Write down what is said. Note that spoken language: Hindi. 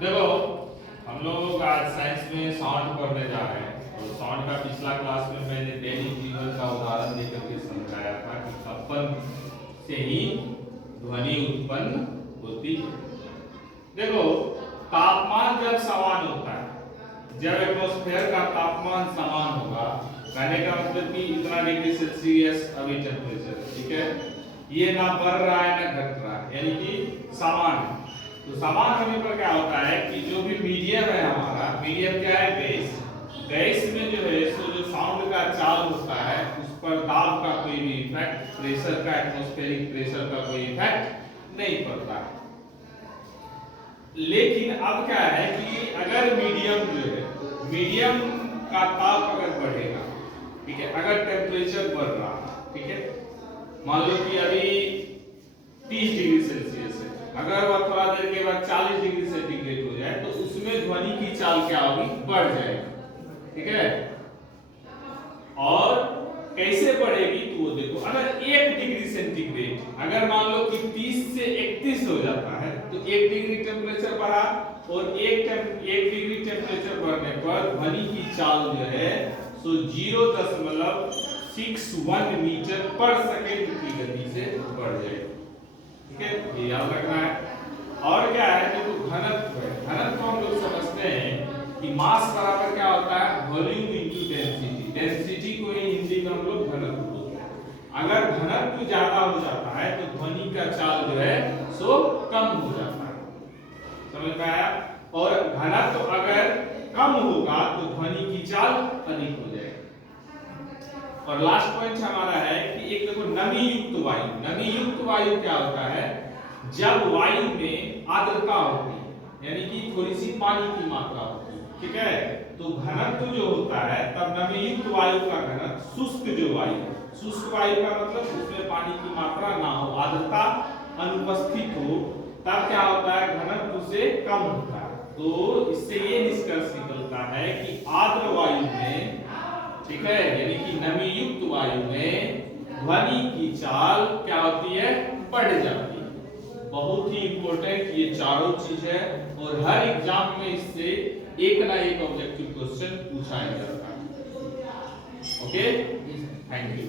देखो हम लोग आज साइंस में साउंड पढ़ने जा रहे हैं। तो साउंड का पिछला क्लास में मैंने दैनिक जीवन का उदाहरण देकर के समझाया था कि कंपन से ही ध्वनि उत्पन्न होती है। देखो तापमान जब समान होता है, जब एटमॉस्फेयर का तापमान समान होगा, कहने का मतलब कि इतना डिग्री सेल्सियस अभी टेम्परेचर, ठीक है, ये ना बढ़ रहा है ना घट रहा है, यानी कि समान है। तो समान होने पर क्या होता है कि जो भी मीडियम है हमारा, मीडियम क्या है, गैस। गैस में जो है सो जो साउंड का चाल होता है उस पर दाब का कोई भी इफेक्ट, प्रेशर का, एटमॉस्फेरिक प्रेशर का कोई इफेक्ट नहीं पड़ता है। लेकिन अब क्या है कि अगर मीडियम जो है, मीडियम का ताप अगर बढ़ेगा, ठीक है, अगर टेम्परेचर बढ़ रहा, ठीक है, मान लो कि अभी 30 डिग्री सेल्सियस है, अगर वह थोड़ा देर के बाद 40 डिग्री सेंटीग्रेड हो जाए तो उसमें ध्वनि की चाल क्या होगी, बढ़ जाएगी, ठीक है। और कैसे बढ़ेगी तो वो देखो, अगर 1 डिग्री सेंटीग्रेड, अगर मान लो कि 30 से 31 हो जाता है तो 1 डिग्री टेम्परेचर बढ़ा, और 1 डिग्री टेम्परेचर बढ़ने पर ध्वनि की चाल जो है सो 0.61 मीटर पर सेकंड की गति से बढ़ जाएगी, ठीक है, ये याद रखना है। और क्या है, जो घनत्व है, घनत्व हम लोग समझते हैं कि मास बराबर क्या होता है, वॉल्यूम इनटू डेंसिटी। डेंसिटी को ही हिंदी में हम लोग घनत्व बोलते हैं। अगर घनत्व ज्यादा हो जाता है तो ध्वनि का चाल जो है सो कम हो जाता है, समझ में आया। और घनत्व अगर कम होगा तो ध्वनि की चाल अधिक हो जाएगी। और लास्ट पॉइंट हमारा है कि एक देखो नमी युक्त वायु। नमी युक्त वायु क्या होता है, जब वायु में आर्द्रता होती है, यानी कि थोड़ी सी पानी की मात्रा होती है, ठीक है, तो घनत्व जो होता है तब नमी युक्त वायु का घनत्व, शुष्क जो वायु, शुष्क वायु का मतलब उसमें पानी की मात्रा ना हो, आर्द्रता अनुपस्थित हो, तब क्या होता है, घनत्व से कम होता है। तो इससे ये निष्कर्ष निकलता है कि आर्द्र वायु में, ठीक है, यानी कि नमी युक्त वायु में ध्वनि की चाल क्या होती है, बढ़ जाती है। बहुत ही इंपॉर्टेंट ये चारों चीज है, और हर एग्जाम में इससे एक ना एक ऑब्जेक्टिव क्वेश्चन पूछा जाता है। Okay, thank you.